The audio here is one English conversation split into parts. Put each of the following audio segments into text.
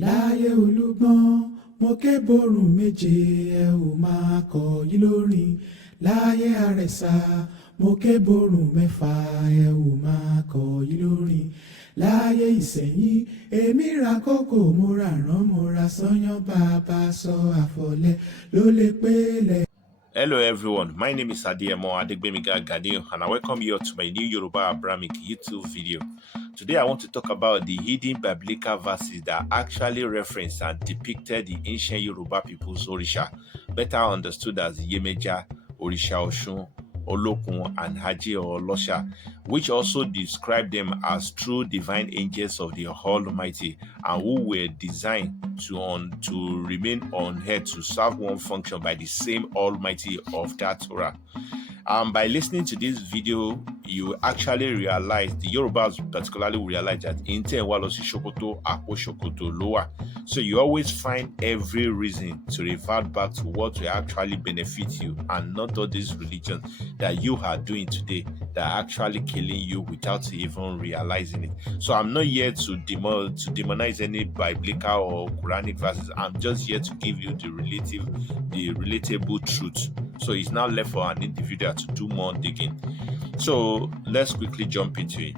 láyé olúgbọ́n mo ké borùn méje ẹ ò máa kọ yí lórin láyé àrẹ̀sà mo ké borùn mẹ́fà ẹ ò máa kọ yí lórin láyé ìsẹ̀yìn èmi ra kókò mo ra rán mo ra sányán bàbá sọ àfọ̀lẹ́ ló lè pélé. Hello everyone, my name is Yemoja and I welcome you to my new Yoruba Abrahamic YouTube video. Today I want to talk about the hidden biblical verses that actually reference and depicted the ancient Yoruba people's Orisha, better understood as Yemoja, Orisha Oshun, Olokun, and Haji or Olosha, which also describe them as true divine angels of the Almighty and who were designed to remain on earth to serve one function by the same Almighty of that Torah. By listening to this video, you actually realize, the Yorubas particularly realize that Inte Walosi Shokoto, Apo Shokoto, Loa. So you always find every reason to revert back to what will actually benefit you and not all these religions that you are doing today that are actually killing you without even realizing it. So I'm not here to demonize any biblical or Quranic verses. I'm just here to give you the relatable truth. So it's now left for an individual to do more digging. So let's quickly jump into it.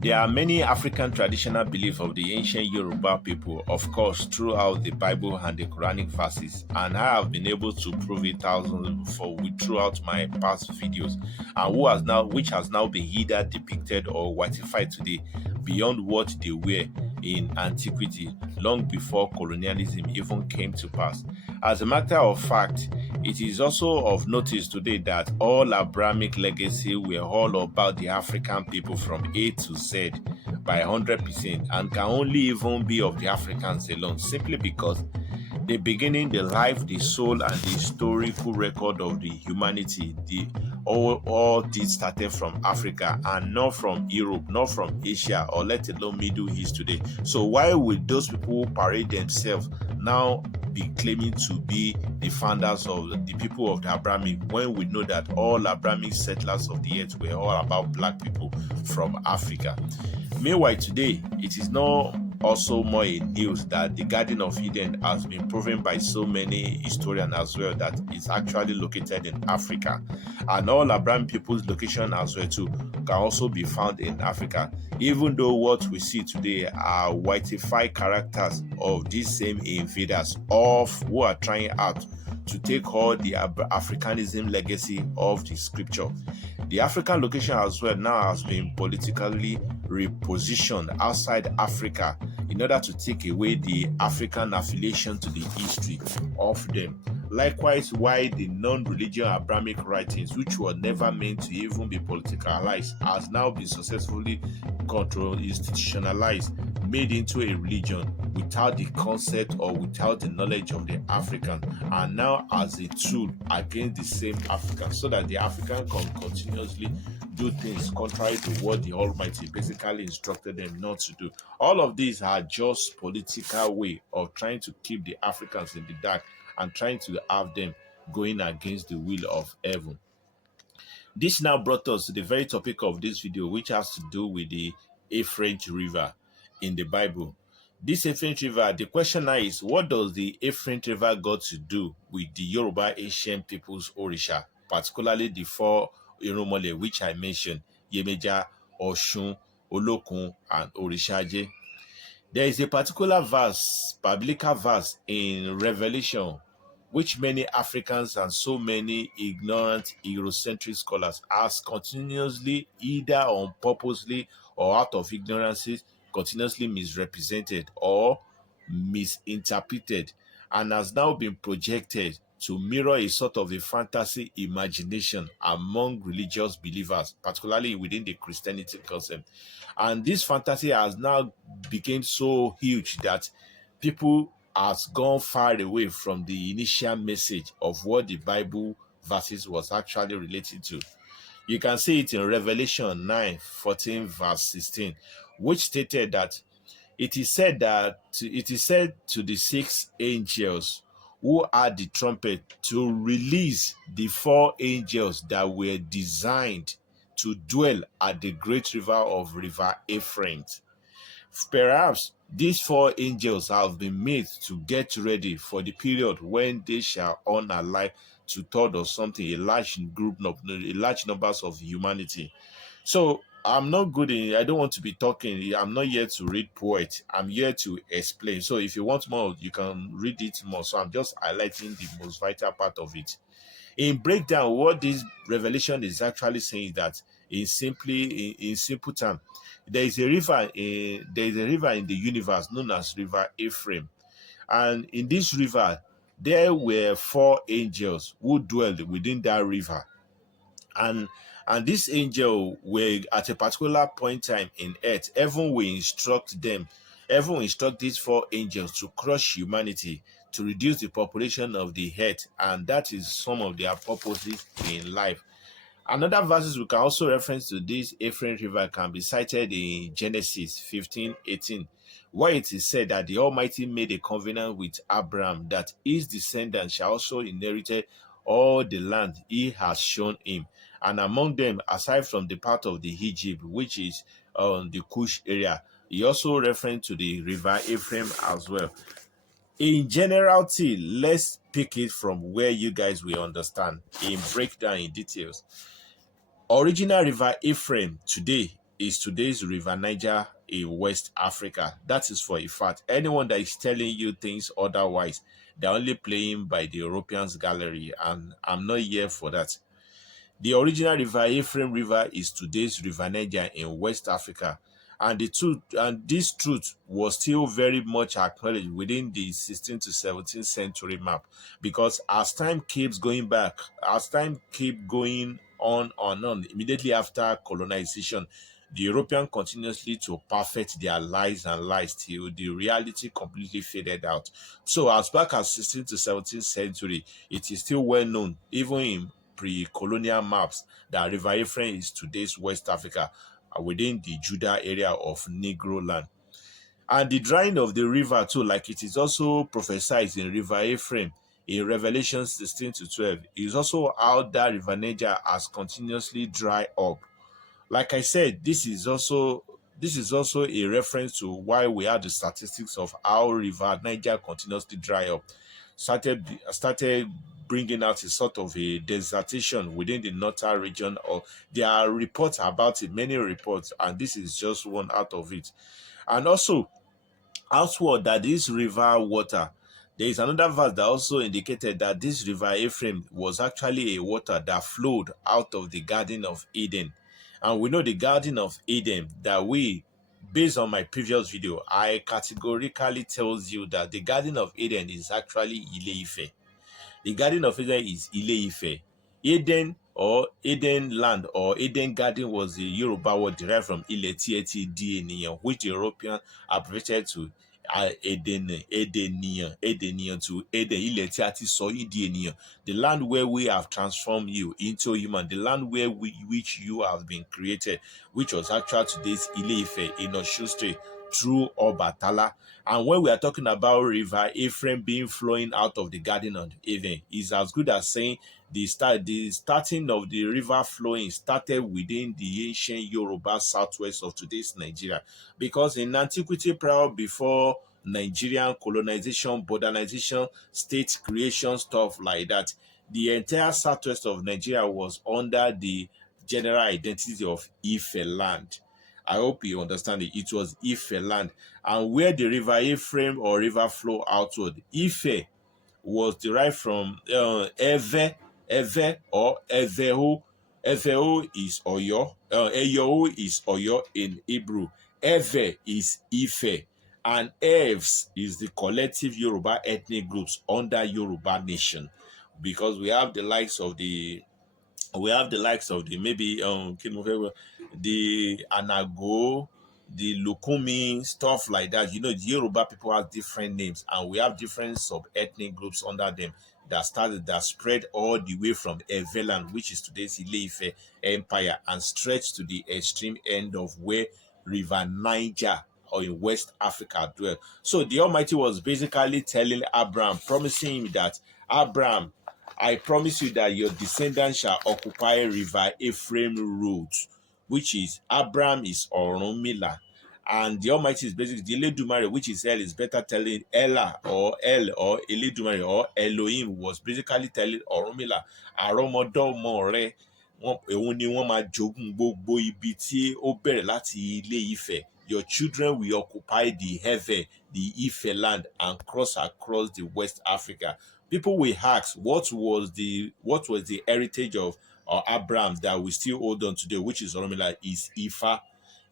There are many African traditional beliefs of the ancient Yoruba people, of course, throughout the Bible and the Quranic verses, and I have been able to prove it thousands throughout my past videos, and which has now been either depicted or whitified today beyond what they were in antiquity, long before colonialism even came to pass. As a matter of fact, it is also of notice today that all Abrahamic legacy were all about the African people from A to Z by 100% and can only even be of the Africans alone, simply because the beginning, the life, the soul, and the historical record of the humanity, all this started from Africa and not from Europe, not from Asia, or let alone Middle East today. So why would those people parade themselves now be claiming to be the founders of the people of the Abrahamic, when we know that all Abrahamic settlers of the earth were all about black people from Africa? Meanwhile, today, it is not also more a news that the Garden of Eden has been proven by so many historians as well that it's actually located in Africa, and all Abraham people's location as well too can also be found in Africa, even though what we see today are whitified characters of these same invaders who are trying out to take all the Africanism legacy of the scripture. The African location as well now has been politically repositioned outside Africa in order to take away the African affiliation to the history of them. Likewise, why the non-religious Abrahamic writings, which were never meant to even be politicalized, has now been successfully controlled, institutionalized, made into a religion without the concept or without the knowledge of the African, and now as a tool against the same African, so that the African can continuously do things contrary to what the Almighty basically instructed them not to do. All of these are just political way of trying to keep the Africans in the dark and trying to have them going against the will of heaven. This now brought us to the very topic of this video, which has to do with the Euphrates River in the Bible. This Euphrates River, the question now is, what does the Euphrates River got to do with the Yoruba ancient people's Orisha, particularly the four Irunmole, which I mentioned, Yemoja, Oshun, Olokun, and Orisha? There is a particular verse, biblical verse in Revelation, which many Africans and so many ignorant Eurocentric scholars has continuously, either unpurposely or out of ignorance, continuously misrepresented or misinterpreted, and has now been projected to mirror a sort of a fantasy imagination among religious believers, particularly within the Christianity concept. And this fantasy has now become so huge that people has gone far away from the initial message of what the Bible verses was actually related to. You can see it in Revelation 9:14 verse 16, which stated that it is said to the six angels who had the trumpet to release the four angels that were designed to dwell at the great river of River Euphrates. Perhaps These four angels have been made to get ready for the period when they shall unalive to third or something, a large group of a large numbers of humanity. So I'm not good in, I don't want to be talking. I'm not here to read poet. I'm here to explain. So if you want more, you can read it more. So I'm just highlighting the most vital part of it. In breakdown, what this revelation is actually saying is that in simple term, there is a river in the universe known as River Ephraim. And in this river, there were four angels who dwelled within that river, and this angel were at a particular point in time in earth, heaven will instruct them, heaven will instruct these four angels to crush humanity, to reduce the population of the earth, and that is some of their purposes in life. Another verses we can also reference to this Ephraim River can be cited in Genesis 15:18, where it is said that the Almighty made a covenant with Abraham that his descendants shall also inherit all the land he has shown him. And among them, aside from the part of the Egypt, which is the Kush area, he also referred to the river Ephraim as well. In generality, let's pick it from where you guys will understand in breakdown in details. Original river Ephraim today is today's river Niger in West Africa. That is for a fact. Anyone that is telling you things otherwise, they're only playing by the Europeans gallery, and I'm not here for that. The original river Ephraim River is today's river Niger in West Africa, and this truth was still very much acknowledged within the 16th to 17th century map, because as time keeps going back, as time keep going on and on, immediately after colonization, the European continuously to perfect their lies and lies till the reality completely faded out. So as back as 16th to 17th century, it is still well known, even in pre-colonial maps, that River Ephraim is today's West Africa, within the Judah area of Negro land. And the drying of the river too, like it is also prophesied in River Ephraim in Revelation 16 to 12, is also how that River Niger has continuously dried up. Like I said, this is also a reference to why we have the statistics of how River Niger continuously dry up. Started bringing out a sort of a desertation within the northern region. Or there are reports about it, many reports, and this is just one out of it. And also, outward that this river water, there is another verse that also indicated that this river Ephraim was actually a water that flowed out of the Garden of Eden. And we know the Garden of Eden that based on my previous video, I categorically tells you that the Garden of Eden is actually Ile-Ife. The Garden of Eden is Ile-Ife. Eden or Eden land or Eden Garden was the Yoruba word derived from Ile Tieti Dieniyan, which the European abbreviated to Edeniyan to Eden, Ile Tiati Soyi Dieniyan, the land where we have transformed you into human, the land which you have been created, which was actually today's Ile-Ife in Oshun State through Obatala. And when we are talking about River Ephraim being flowing out of the Garden of Eden, is as good as saying the starting of the river flowing started within the ancient Yoruba southwest of today's Nigeria. Because in antiquity, prior before Nigerian colonization, modernization, state creation, stuff like that, the entire southwest of Nigeria was under the general identity of Ife land. I hope you understand it. It was Ife land. And where the river Ephraim or river flow outward, Ife was derived from Eve or Eveho. Eveho is Oyo. Eyo is Oyo in Hebrew. Eve is Ife. And Eves is the collective Yoruba ethnic groups under Yoruba nation. Because we have the likes of the maybe the Anago, the Lukumi, stuff like that. You know, the Yoruba people have different names, and we have different sub-ethnic groups under them that spread all the way from Eveland, which is today's Ile-Ife Empire, and stretched to the extreme end of where River Niger or in West Africa dwell. So the Almighty was basically telling Abraham, promising him that, Abraham, I promise you that your descendants shall occupy River Ephraim road, which is Abraham is Orunmila, And the Almighty is basically the Eledumare, which is El, is better telling Ella or El or Eledumare or Elohim was basically telling Orunmila, Àrọ́mọdọ́mọ rẹ, òun ni wọ́n máa jogún gbogbo ibi tí ó bẹ̀rẹ̀ láti Ilé Ifẹ̀. Your children will occupy the Hefe, the Ife land, and cross across the West Africa. People will ask, what was the heritage of Abraham that we still hold on today, which is Orunmila, is Ifa.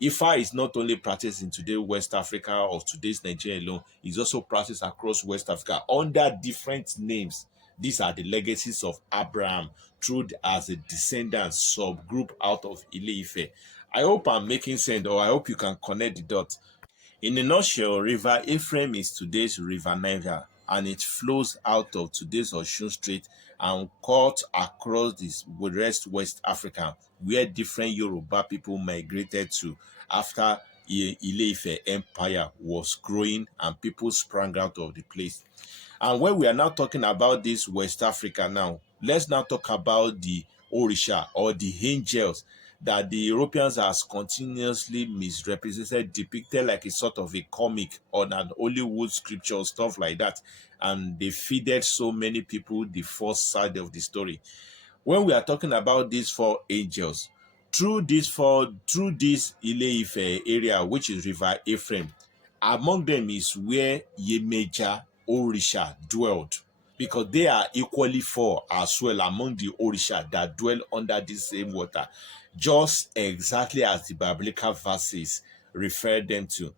Ifa is not only practiced in today's West Africa or today's Nigeria alone, it's also practiced across West Africa under different names. These are the legacies of Abraham, through as a descendant subgroup out of Ile Ife. I hope I'm making sense, or I hope you can connect the dots. In a nutshell, River Ephraim is today's River Niger, and it flows out of today's Oshun Strait and cuts across this rest West Africa, where different Yoruba people migrated to after Ile-Ife Empire was growing and people sprang out of the place. And when we are now talking about this West Africa now, let's now talk about the Orisha or the angels that the Europeans has continuously misrepresented, depicted like a sort of a comic on an Hollywood scripture, stuff like that. And they feeded so many people the first side of the story. When we are talking about these four angels, through this Ile-Ife area, which is River Ephraim, among them is where Yemoja Orisha dwelled, because they are equally four as well among the Orisha that dwell under this same water, just exactly as the biblical verses refer them to.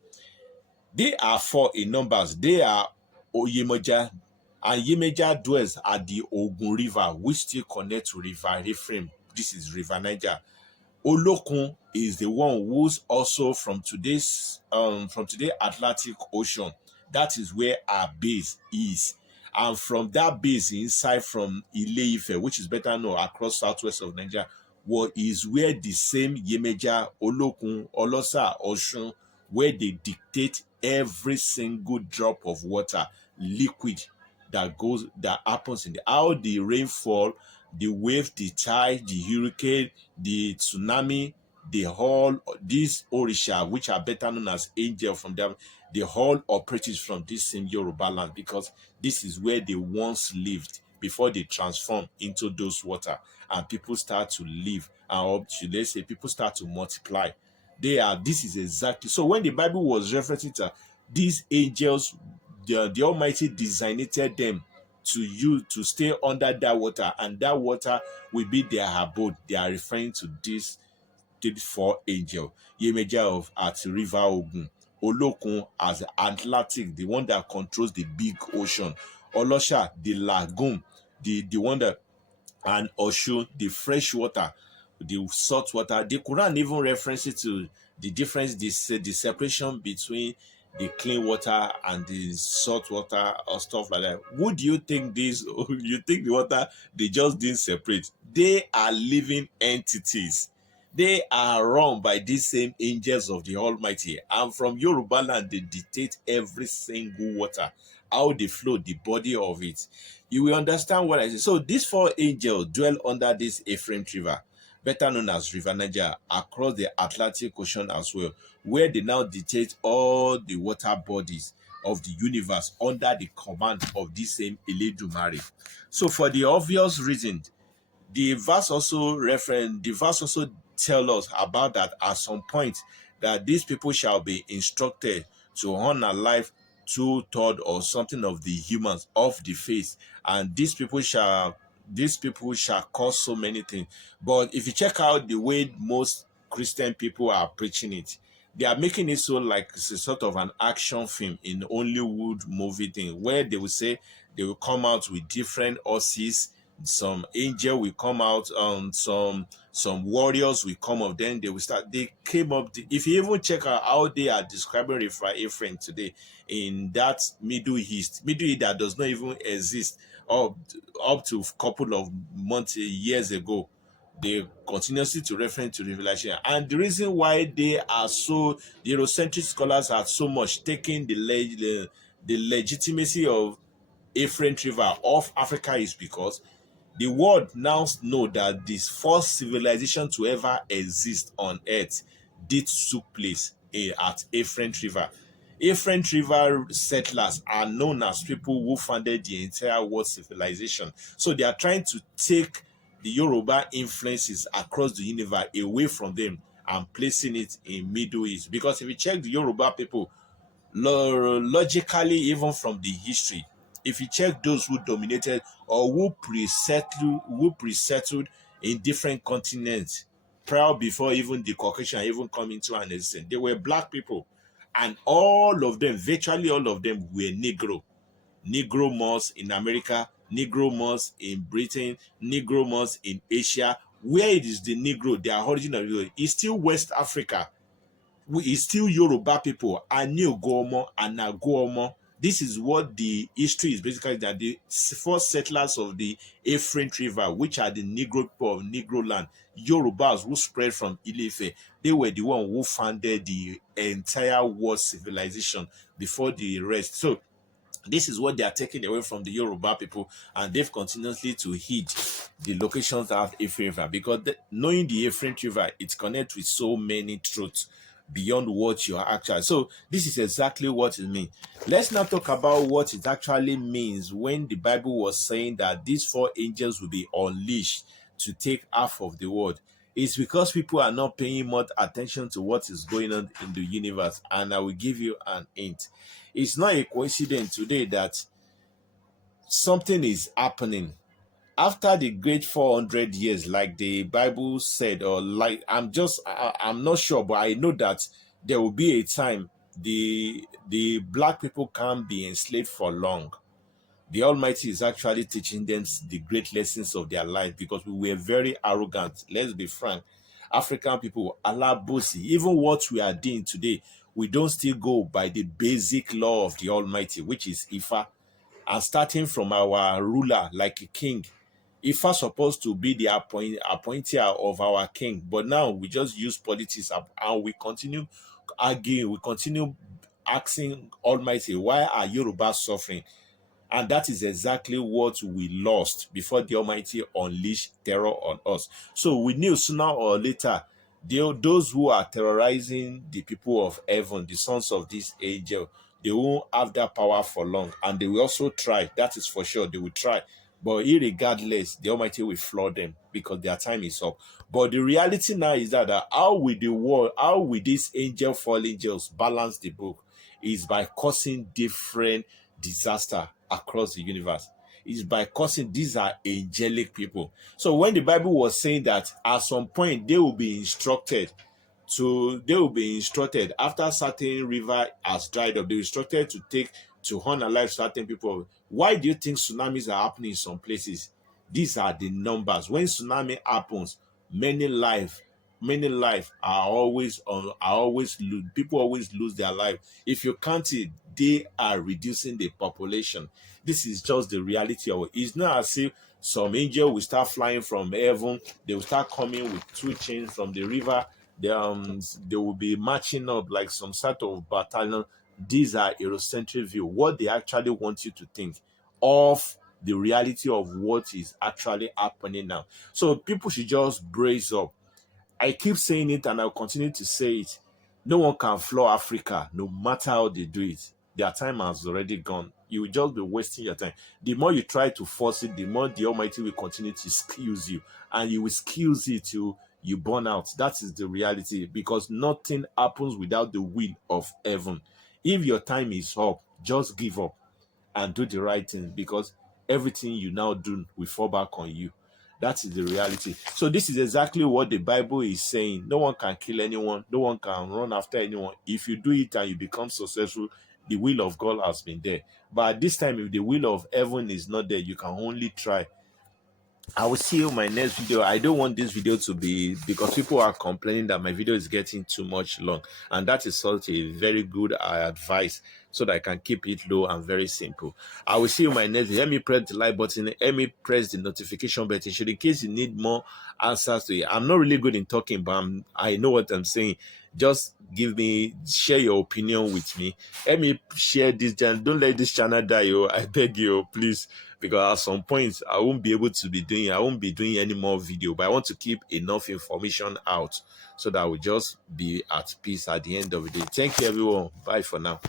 They are four in numbers. They are Yemoja, and Yemoja dwells at the Ogun River, which still connects to River Ephraim. This is River Niger. Olokun is the one who's also from today's Atlantic Ocean. That is where our base is. And from that base inside from Ile-Ife, which is better known across southwest of Nigeria, is where the same Yemoja, Olokun, Olosa, Oshun, where they dictate every single drop of water, liquid that happens in how the rainfall, the wave, the tide, the hurricane, the tsunami, the whole these Orisha, which are better known as angel from them, the whole operates from this same Yoruba land, because this is where they once lived before they transform into those water and people start to live, and let's say people start to multiply. This is exactly so. When the Bible was referencing to these angels, the Almighty designated them to stay under that water, and that water will be their abode. They are referring to these four angels. Yemoja at River Ogun, Olokun as Atlantic, the one that controls the big ocean, Olosha the lagoon, the one that, and Oshun the fresh water, the salt water. The Quran even references to the difference, the separation between the clean water and the salt water or stuff like that. Would you think this? You think the water they just didn't separate? They are living entities. They are run by these same angels of the Almighty, and from Yoruba land they dictate every single water, how they flow, the body of it. You will understand what I say. So these four angels dwell under this Ephraim River, better known as River Niger, across the Atlantic Ocean as well, where they now dictate all the water bodies of the universe under the command of this same Eledumare. So for the obvious reason, the verse also tell us about that at some point, that these people shall be instructed to honor life two-thirds or something of the humans of the face, and these people shall cause so many things. But if you check out the way most Christian people are preaching it, they are making it so like it's a sort of an action film in Hollywood movie thing, where they will say they will come out with different horses, some angel will come out, some warriors will come up, then they came up. If you even check out how they are describing Ephraim today in that Middle East that does not even exist up to a couple of months, years ago, they continuously to refer to Revelation. And the reason why the Eurocentric scholars are so much taking the legitimacy of Ephraim River of Africa is because the world now know that this first civilization to ever exist on earth did took place at Afrocentric River. Afrocentric River settlers are known as people who founded the entire world civilization. So they are trying to take the Yoruba influences across the universe away from them and placing it in Middle East. Because if you check the Yoruba people, logically, even from the history, if you check those who dominated or who pre-settled in different continents prior before even the Caucasian even come into an existence, they were black people, and all of them, virtually all of them, were Negro Moors in America, Negro Moors in Britain, Negro Moors in Asia. Where it is the Negro, their origin of is still West Africa. Is still Yoruba people, Ani Ogomo and Nagomo. This is what the history is basically, that the first settlers of the Afrocentric River, which are the Negro people of Negro land, Yorubas who spread from Ile-Ife, they were the one who founded the entire world civilization before the rest. So this is what they are taking away from the Yoruba people, and they've continuously to hit the locations of Afrocentric River, because knowing the Afrocentric River, it connects with so many truths beyond what you are actually. So this is exactly what it means. Let's now talk about what it actually means when the Bible was saying that these four angels will be unleashed to take half of the world. It's because people are not paying much attention to what is going on in the universe. And I will give you an hint. It's not a coincidence today that something is happening after the great 400 years, like the Bible said, or like I'm not sure, but I know that there will be a time the black people can't be enslaved for long. The Almighty is actually teaching them the great lessons of their life, because we were very arrogant. Let's be frank. African people, Allah bossy. Even what we are doing today, we don't still go by the basic law of the Almighty, which is Ifa. And starting from our ruler, like a king, Ifa supposed to be the appointer of our king, but now we just use politics, and we continue arguing, we continue asking Almighty, why are Yoruba suffering? And that is exactly what we lost before the Almighty unleashed terror on us. So we knew sooner or later, those who are terrorizing the people of heaven, the sons of this angel, they won't have that power for long. And they will also try. That is for sure. They will try. But irregardless, the Almighty will floor them because their time is up. But the reality now is that how will these fallen angels balance the book? Is by causing different disaster across the universe. Is by causing, these are angelic people. So when the Bible was saying that at some point they will be instructed after certain river has dried up, they were instructed to honor life certain people. Why do you think tsunamis are happening in some places? These are the numbers. When tsunami happens, many life are always people always lose their life. If you count it, they are reducing the population. This is just the reality of it. It's not as if some angel will start flying from heaven, they will start coming with two chains from the river, they will be marching up like some sort of battalion. These are Eurocentric view. What they actually want you to think of the reality of what is actually happening now. So people should just brace up. I keep saying it and I'll continue to say it. No one can floor Africa, no matter how they do it. Their time has already gone. You will just be wasting your time. The more you try to force it, the more the Almighty will continue to excuse you. And you will excuse it till you burn out. That is the reality, because nothing happens without the will of heaven. If your time is up, just give up and do the right thing, because everything you now do will fall back on you. That is the reality. So this is exactly what the Bible is saying. No one can kill anyone. No one can run after anyone. If you do it and you become successful, the will of God has been there. But at this time, if the will of heaven is not there, you can only try. I will see you in my next video. I don't want this video to be, because people are complaining that my video is getting too much long, and that is such a very good advice so that I can keep it low and very simple. I will see you in my next video. Let me press the like button. Let me press the notification button. Should in case you need more answers to it. I'm not really good in talking, but I know what I'm saying. Just share your opinion with me. Let me share this channel. Don't let this channel die, yo. I beg you, please. Because at some point I won't be doing any more video, but I want to keep enough information out so that I will just be at peace at the end of the day. Thank you, everyone. Bye for now.